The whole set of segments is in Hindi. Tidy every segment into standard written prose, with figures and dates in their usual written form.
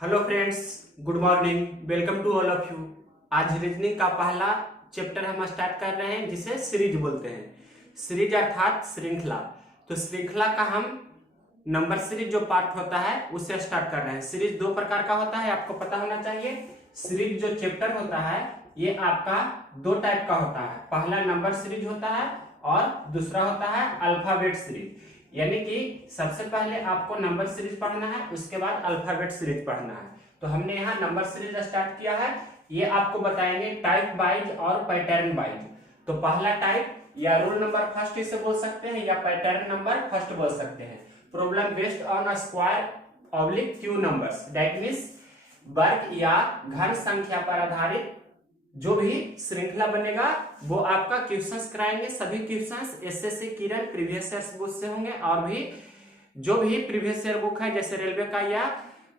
Hello friends, good morning. Welcome to all of you. आज रीजनिंग का पहला चैप्टर हम स्टार्ट कर रहे हैं जिसे सीरीज बोलते हैं। सीरीज अर्थात श्रृंखला। तो श्रृंखला का हम नंबर सीरीज जो पार्ट होता है उसे स्टार्ट कर रहे हैं। सीरीज दो प्रकार का होता है, आपको पता होना चाहिए। सीरीज जो चैप्टर होता है ये आपका दो टाइप का होता है। पहला नंबर सीरीज होता है और दूसरा होता है अल्फाबेट सीरीज। यानी कि सबसे पहले आपको नंबर सीरीज पढ़ना है, उसके बाद अल्फाबेट सीरीज पढ़ना है। तो हमने यहाँ नंबर सीरीज स्टार्ट किया है। ये आपको बताएंगे टाइप वाइज और पैटर्न वाइज। तो पहला टाइप या रूल नंबर फर्स्ट इसे बोल सकते हैं या पैटर्न नंबर फर्स्ट बोल सकते हैं। Problem based on square oblique Q numbers, that means वर्ग या घन संख्या पर आधारित जो भी श्रृंखला बनेगा वो आपका क्वेश्चंस कराएंगे। सभी क्वेश्चंस एसएससी किरण प्रीवियस ईयर बुक से होंगे और भी जो भी प्रीवियस ईयर बुक है जैसे रेलवे का या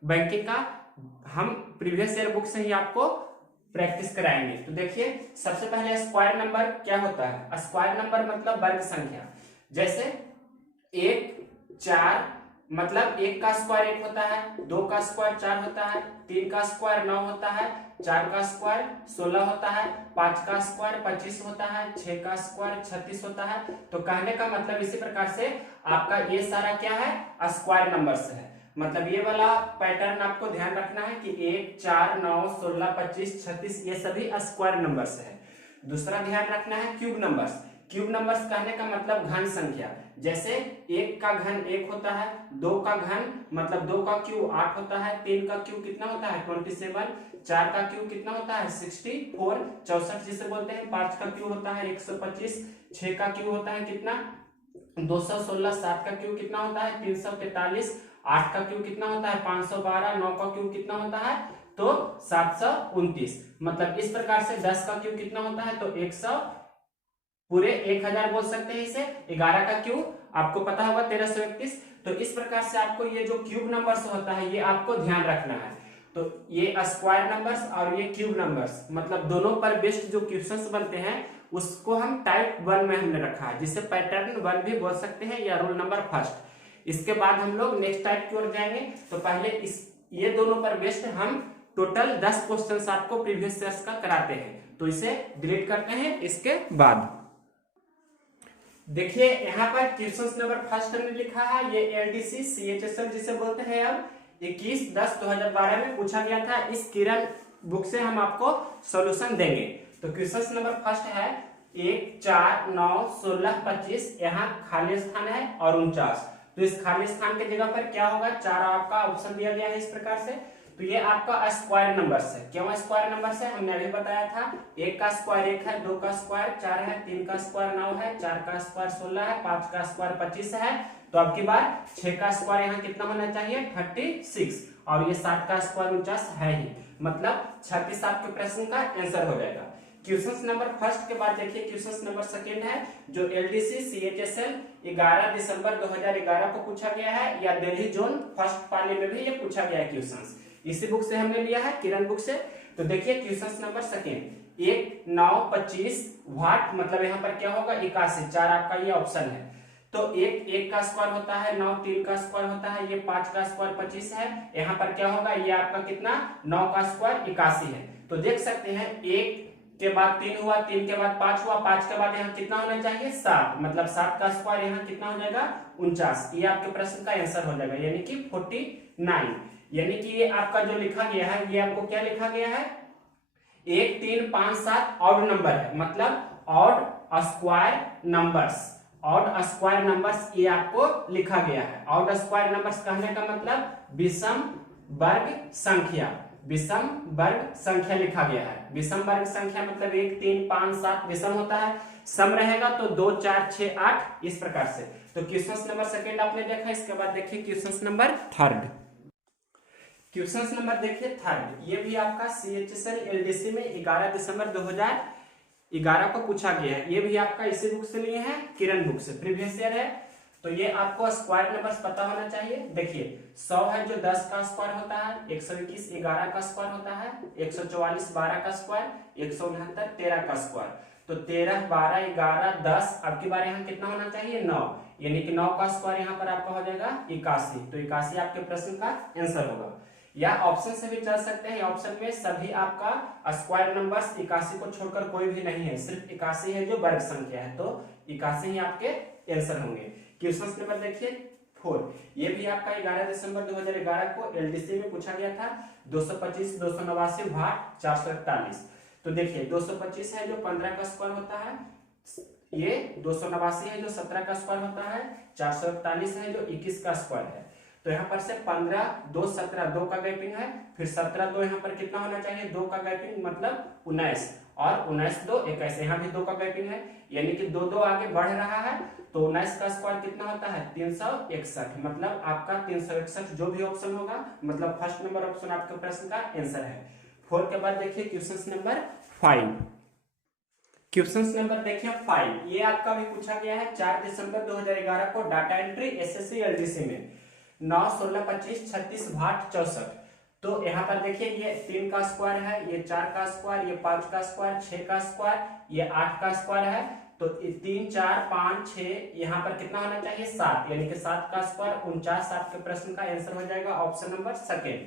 बैंकिंग का, हम प्रीवियस ईयर बुक से ही आपको प्रैक्टिस कराएंगे। तो देखिए, सबसे पहले स्क्वायर नंबर क्या होता है। स्क्वायर नंबर मतलब वर्ग संख्या। जैसे 1, 4 मतलब 1 का स्क्वायर 1 होता है, 2 का स्क्वायर 4 होता है, 3 का स्क्वायर 9 होता है, 4 का स्क्वायर 16 होता है, 5 का स्क्वायर 25 होता है, 6 का स्क्वायर 36 होता है। तो कहने का मतलब इसी प्रकार से आपका ये सारा क्या है, स्क्वायर नंबर्स है। मतलब ये वाला पैटर्न आपको ध्यान रखना है कि 1, 4, 9, 16, 25, 36 ये सभी स्क्वायर नंबर्स है। दूसरा ध्यान रखना है क्यूब नंबर्स। क्यूब नंबर्स कहने का मतलब घन संख्या। जैसे 1 का घन 1 होता है, 2 का घन मतलब 2 का क्यूब 8 होता है, 3 का क्यूब कितना होता है 27, 4 का क्यूब कितना होता है 64, 64 जिसे बोलते हैं, 5 का क्यूब होता है 125, 6 का क्यूब होता है कितना 216, 7 का क्यूब कितना होता है 343, 8 का क्यूब कितना होता है 512, 9 का क्यूब कितना होता है तो 729। मतलब इस प्रकार से 10 का क्यूब कितना होता है तो 100, पूरे 1000 बोल सकते हैं इसे। 11 का क्यूब आपको पता होगा 1331। तो इस प्रकार से आपको ये जो क्यूब नंबर्स होता है ये आपको ध्यान रखना है। तो ये स्क्वायर नंबर्स और ये क्यूब नंबर्स मतलब दोनों पर बेस्ड जो क्वेश्चंस बनते हैं उसको हम टाइप 1 में हमने रखा है, जिसे पैटर्न 1 भी बोल सकते हैं या रूल नंबर फर्स्ट। इसके बाद हम लोग नेक्स्ट टाइप की ओर जाएंगे। तो पहले ये दोनों पर बेस्ड हम टोटल 10 क्वेश्चन आपको प्रीवियस ईयर्स का कराते हैं। तो इसे डिलीट करते हैं। इसके बाद देखिए यहाँ पर क्वेश्चन नंबर फर्स्ट हमने लिखा है, ये एलडीसी सीएचएसएल जिसे बोलते हैं अब 21/10/2012 में पूछा गया था। इस किरण बुक से हम आपको सॉल्यूशन देंगे। तो क्वेश्चन नंबर फर्स्ट है 1, 4, 9, 16, 25, यहाँ खाली स्थान है और 49। तो इस खाली स्थान के जगह पर क्या होगा, 4 आपका ऑप्शन दिया गया है इस प्रकार से। तो ये आपका स्क्वायर नंबर है। क्यों स्क्वायर नंबर है हमने अभी बताया था। 1 का स्क्वायर 1 है, 2 का स्क्वायर 4 है, 3 का स्क्वायर 9 है, 4 का स्क्वायर 16 है, 5 का स्क्वायर 25 है। तो अब की बार 6 का स्क्वायर यहाँ कितना होना चाहिए 36, और ये 7 का स्क्वायर 49 है ही, मतलब 36 आपके प्रश्न का आंसर हो जाएगा। क्वेश्चन नंबर फर्स्ट के बाद देखिए क्वेश्चन नंबर सेकंड है जो एलडीसी सीएचएसएल 11 दिसंबर 2011 को पूछा गया है, या दिल्ली जोन फर्स्ट पाली में भी ये पूछा गया है क्वेश्चन। इसी बुक से हमने लिया है, किरण बुक से। तो देखिए क्वेश्चन नंबर सेकंड 1, 9, 25 वाट मतलब यहाँ पर क्या होगा 81, 4 आपका ये ऑप्शन है। तो 1 का स्क्वायर होता है 9, 3 का स्क्वायर होता है, ये 5 का स्क्वायर 25 है। यहाँ पर क्या होगा, ये आपका कितना 9 का स्क्वायर 81 है। तो देख सकते हैं 1 के बाद 3 हुआ, 3 के बाद 5 हुआ, 5 के बाद यहाँ कितना होना चाहिए 7, मतलब 7 का स्क्वायर यहाँ कितना हो जाएगा 49। ये आपके प्रश्न का आंसर हो जाएगा, यानी कि 49। यानी कि ये आपका जो लिखा गया है ये आपको क्या लिखा गया है 1, 3, 5, 7 ऑड नंबर है, मतलब odd square numbers. Odd square numbers ये आपको लिखा गया है। ऑड स्क्वायर नंबर्स कहने का मतलब विषम वर्ग संख्या। विषम वर्ग संख्या लिखा गया है। विषम वर्ग संख्या मतलब 1, 3, 5, 7 विषम होता है, सम रहेगा तो 2, 4, 6, 8 इस प्रकार से। तो क्वेश्चन नंबर सेकंड आपने देखा। इसके बाद देखिए question number third. Question number देखिए थर्ड, ये भी आपका सीएचएसएल एलडीसी में 11 दिसंबर 2011 को पूछा गया है। ये भी आपका इसी बुक से लिए हैं, किरण बुक से, प्रीवियस ईयर है। तो ये आपको स्क्वायर नंबर्स पता होना चाहिए। देखिए 100 है जो 10 का स्क्वायर होता है, 121 11 का स्क्वायर होता है, 144 12 का स्क्वायर, 169 13 का स्क्वायर। तो 13, 12, 11, 10, अब की बार यहाँ कितना होना चाहिए 9, यानी कि 9 का स्क्वायर यहाँ पर आपका हो जाएगा 81। तो 81 आपके प्रश्न का आंसर होगा। या ऑप्शन से भी चल सकते हैं। ऑप्शन में सभी आपका स्क्वायर नंबर्स 81 को छोड़कर कोई भी नहीं है, सिर्फ 81 है जो वर्ग संख्या है, तो 81 ही आपके आंसर होंगे। क्वेश्चन नंबर देखिए 4, ये भी आपका 11 दिसंबर 2011 को एलडीसी में पूछा गया था। 225 289 भाग 441। तो देखिए 225 है जो 15 का स्क्वायर होता है, ये 289 है जो 17 का स्क्वायर होता है, 441 है जो 21 का स्क्वायर है। तो यहाँ पर से 15 2 17 2 का गैपिंग है, फिर 17 2 यहाँ पर कितना होना चाहिए 2 का गैपिंग, मतलब 19, और 19 2 21, यहाँ भी 2 का गैपिंग है, यानी कि 2 2 आगे बढ़ रहा है। तो 19 का स्क्वायर कितना होता है 361, मतलब आपका 361 जो भी ऑप्शन होगा, मतलब फर्स्ट नंबर ऑप्शन आपके प्रश्न का आंसर है। 4 के बाद देखिए क्वेश्चन नंबर 5। क्वेश्चन नंबर देखिए 5, ये आपका भी पूछा गया है 4 दिसंबर 2011 को डाटा एंट्री एसएससी एलडीसी में 9 16 25 36 भाग 64। तो यहाँ पर देखिए ये 3 का स्क्वायर है, ये 4 का स्क्वायर, ये 5 का स्क्वायर, 6 का स्क्वायर, ये 8 का स्क्वायर है। तो 3 4 5 6 यहाँ पर कितना होना चाहिए 7, यानी कि 7 का स्क्वायर 49 आपके प्रश्न का आंसर हो जाएगा ऑप्शन नंबर सेकेंड।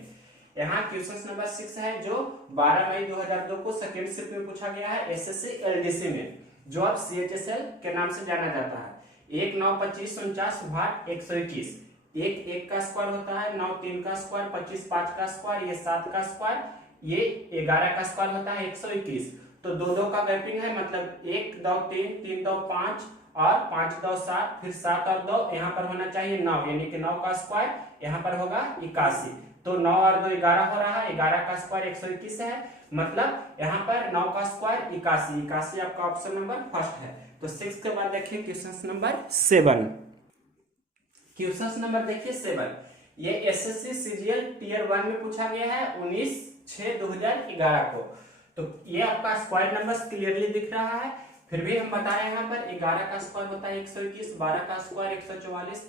यहाँ क्वेश्चन नंबर 6 है जो 12 मई 2002 को सेकेंड शिफ्ट में पूछा गया है एसएससी एलडीसी में, जो अब सीएचएसएल के नाम से जाना जाता है। 1 9 25 49 भाग 121, 1 1 का स्क्वायर होता है, 9 3 का स्क्वायर, 25 5 का स्क्वायर, ये 7 का स्क्वायर, ये 11 का स्क्वायर होता है 121। तो 2 2 का गैपिंग है, मतलब 1 2 3 3 2 5 और 5 2 7, फिर 7 और 2 यहाँ पर होना चाहिए 9, यानी कि 9 का स्क्वायर यहाँ पर होगा 81। तो 9 और 2 11 हो रहा है, 11 का स्क्वायर 121 है, मतलब यहाँ पर 9 का स्क्वायर 81, 81 आपका ऑप्शन नंबर फर्स्ट है। तो 6 के बाद देखिए क्वेश्चन नंबर 7। क्वेश्चन नंबर देखिए 7, ये एसएससी सीजीएल टीयर 1 में पूछा गया है 19/6/2011 को। तो ये आपका स्क्वायर नंबर्स क्लियरली दिख रहा है, फिर भी हम बता रहे हैं यहाँ पर 11 का स्क्वायर होता है 121, 12 का स्क्वायर 144,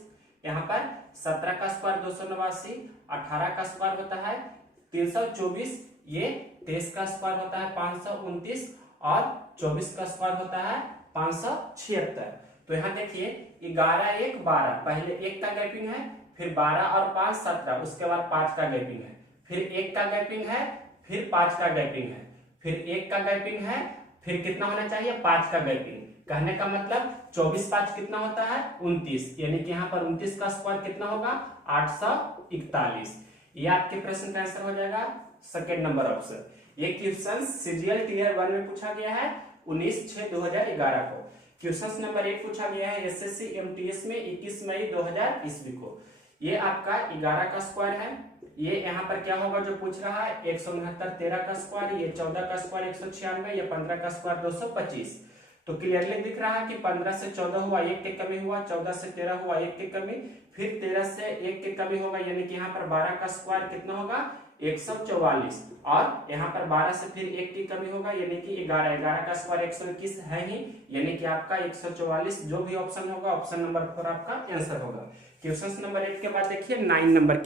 यहाँ पर 17 का स्क्वायर 289, 18 का स्क्वायर होता है 324, ये 23 का स्क्वायर होता है 529 और 24 का स्क्वायर होता है 576। तो यहाँ देखिए 11 1 12, पहले 1 का गैपिंग है, फिर 12 और 5 17, उसके बाद 5 का गैपिंग है, फिर 1 का गैपिंग है, फिर 5 का गैपिंग है, फिर 1 का गैपिंग है, फिर कितना होना चाहिए 5 का गैपिंग। कहने का मतलब 24 5 कितना होता है 29, यानी कि यहाँ पर 29 का स्क्वायर कितना होगा 841। ये आपके प्रश्न का आंसर हो जाएगा सेकेंड नंबर ऑप्शन। ये क्वेश्चन सीजीएल टीयर 1 में पूछा गया है 19/6/2011 को। क्वेश्चन नंबर 1 पूछा गया है एसएससी एमटीएस में 21 मई 2000 ईस्वी को। ये आपका 11 का स्क्वायर है, ये यहाँ पर क्या होगा जो पूछ रहा है 169 13 का स्क्वायर, ये 14 का स्क्वायर 196, ये 15 का स्क्वायर 225। तो क्लियरली दिख रहा है कि 15 से 14 हुआ 1 की कमी हुआ, 14 से 13 हुआ 1 की कमी, फिर 13 से 1 की कमी होगा, यानी कि यहाँ पर 12 का स्क्वायर कितना होगा 144, और यहाँ पर 12 से फिर 1 की कमी होगा, यानी कि 11 11 का स्क्वायर 121 है ही, यानी कि आपका 144 जो भी ऑप्शन होगा ऑप्शन नंबर 4 आपका आंसर होगा। क्वेश्चन नंबर 8 के बाद देखिए 9 नंबर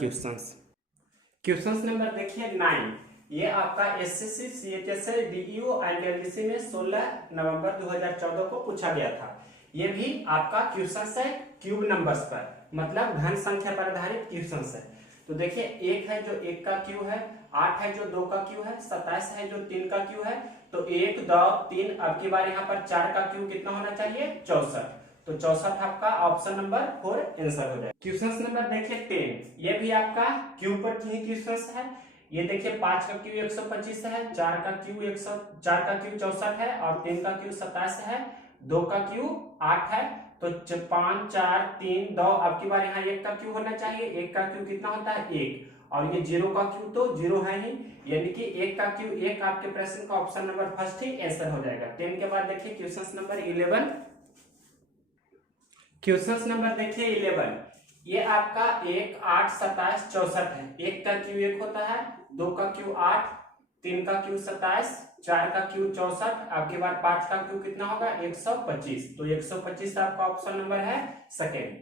क्वेश्चन नंबर देखिए 9, ये आपका SSC CHSL DEO and LDC में 16 नवंबर 2014 को पूछा गया था। ये भी आपका क्वेश्चन है क्यूब नंबर्स पर, मतलब घन संख्या पर आधारित क्वेश्चन है। तो देखिए 1 है जो 1 का क्यू है, 8 है जो 2 का क्यू है, 27 है जो 3 का क्यू है। तो 1 2 3, अब की बार यहाँ पर 4 का क्यू कितना होना चाहिए 64। तो 64 आपका ऑप्शन नंबर 4 आंसर हो जाए। क्वेश्चन नंबर देखिए 10, ये भी आपका क्यू पर ही क्वेश्चन है। ये देखिए 5 का क्यू 125 है, 4 का क्यू 64 है और 3 का क्यू 27 है, 2 का क्यू 8 है। तो 5 4 3 2, अब की बार यहाँ 1 का क्यू होना चाहिए, 1 का क्यू कितना होता है 1, और ये 0 का क्यू तो 0 है ही, यानी कि 1 का क्यू 1 आपके प्रश्न का ऑप्शन नंबर फर्स्ट ही आंसर हो जाएगा। 10 के बाद देखिए क्वेश्चन नंबर 11। क्वेश्चन नंबर देखिए 11, ये आपका 1 8 27 64 है। 1 का क्यू 1 होता है, 2 का क्यू 8, 3 का क्यू 27, 4 का क्यू 64, आपके बाद 5 का क्यू कितना होगा 125। तो 125 आपका ऑप्शन नंबर है सेकेंड।